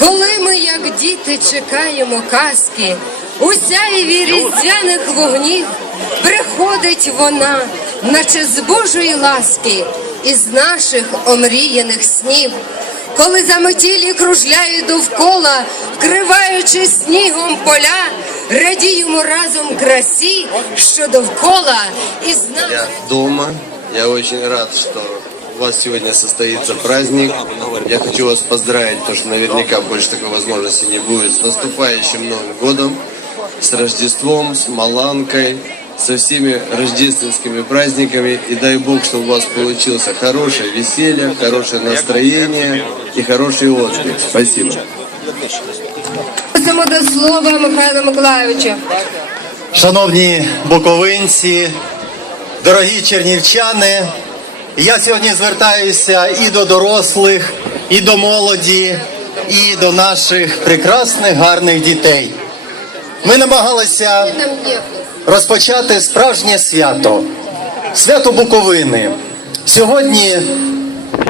Коли ми, як діти, чекаємо казки, у сяєві різдвяних вогнів, приходить вона, наче з Божої ласки, із наших омріяних снів. Коли заметілі кружляють довкола, вкриваючи снігом поля, радіємо разом красі, що довкола і з нами. Я дома. Я очень рад, что у вас сегодня состоится праздник. Я хочу вас поздравить, потому что наверняка больше такой возможности не будет. С наступающим Новым годом, с Рождеством, с Маланкой, со всеми рождественскими праздниками. И дай Бог, чтобы у вас получился хорошее веселье, хорошее настроение и хороший отдых. Спасибо. Просимо до слова Михайла Миколайовича. Шановні буковинці, дорогі чернівчани, Я сьогодні звертаюся і до дорослих, і до молоді, і до наших прекрасних гарних дітей. Ми намагалися розпочати справжнє свято, свято Буковини. Сьогодні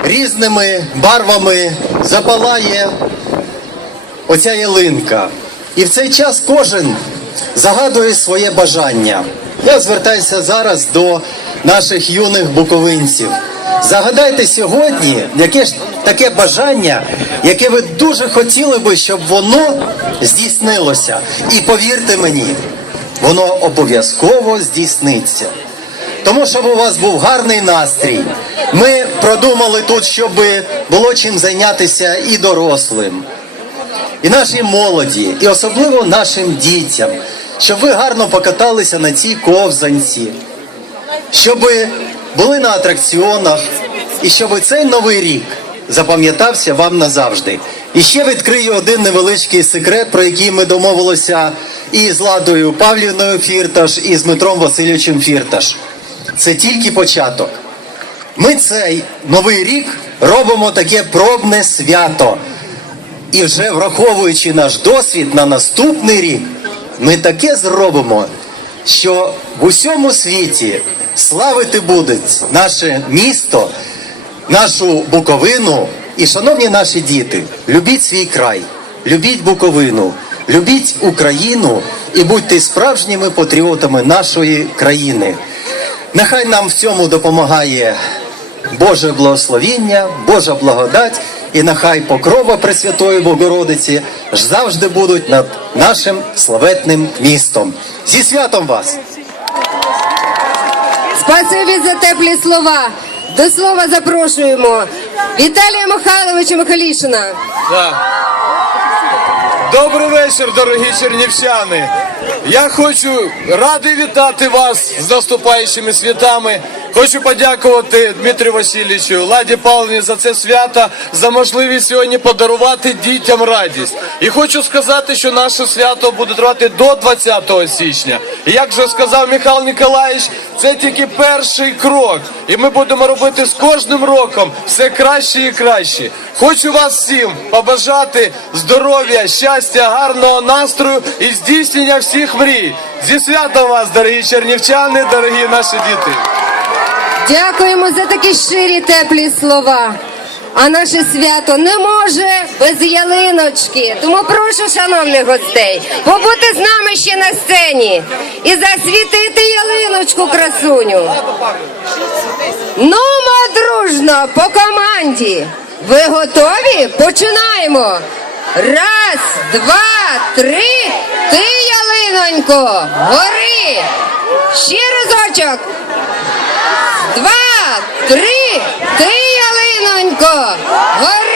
різними барвами запалає оця ялинка. І в цей час кожен загадує своє бажання. Я звертаюся зараз до наших юних буковинців. Загадайте сьогодні, яке ж таке бажання, яке ви дуже хотіли би, щоб воно здійснилося. І повірте мені, воно обов'язково здійсниться. Тому щоб у вас був гарний настрій. Ми продумали тут, щоб було чим зайнятися і дорослим, і нашій молоді, і особливо нашим дітям, щоб ви гарно покаталися на цій ковзанці, щоб були на атракціонах, і щоб цей новий рік запам'ятався вам назавжди. І ще відкрию один невеличкий секрет, про який ми домовилися і з Ладою Павлівною Фірташ, і з Дмитром Васильовичем Фірташ. Це тільки початок. Ми цей новий рік робимо таке пробне свято. І вже враховуючи наш досвід на наступний рік, ми таке зробимо, що в усьому світі славити будуть наше місто, нашу Буковину. І, шановні наші діти, любіть свій край, любіть Буковину, любіть Україну і будьте справжніми патріотами нашої країни. Нехай нам в цьому допомагає Боже благословіння, Божа благодать, і нехай покрова Пресвятої Богородиці завжди будуть над нашим славетним містом. Зі святом вас! Спасибі за теплі слова. До слова запрошуємо Віталія Михайловича Михалішина. Добрий вечір, дорогі чернівчани. Я хочу радий вітати вас з наступаючими святами. Хочу подякувати Дмитрію Васильовичу, Ладі Павловні за це свято, за можливість сьогодні подарувати дітям радість. І хочу сказати, що наше свято буде тривати до 20 січня. І як вже сказав Михайло Ніколаївич, це тільки перший крок. І ми будемо робити з кожним роком все краще і краще. Хочу вас всім побажати здоров'я, щастя, гарного настрою і здійснення всіх мрій. Зі святом вас, дорогі чернівчани, дорогі наші діти. Дякуємо за такі щирі теплі слова. А наше свято не може без ялиночки. Тому прошу, шановних гостей, побути з нами ще на сцені і засвітити ялиночку красуню. Нумо дружно по команді. Ви готові? Починаємо. Раз, два, три. Ти, ялинонько, гори. Ще разочок. Два, три, ти, ялинонько, гори.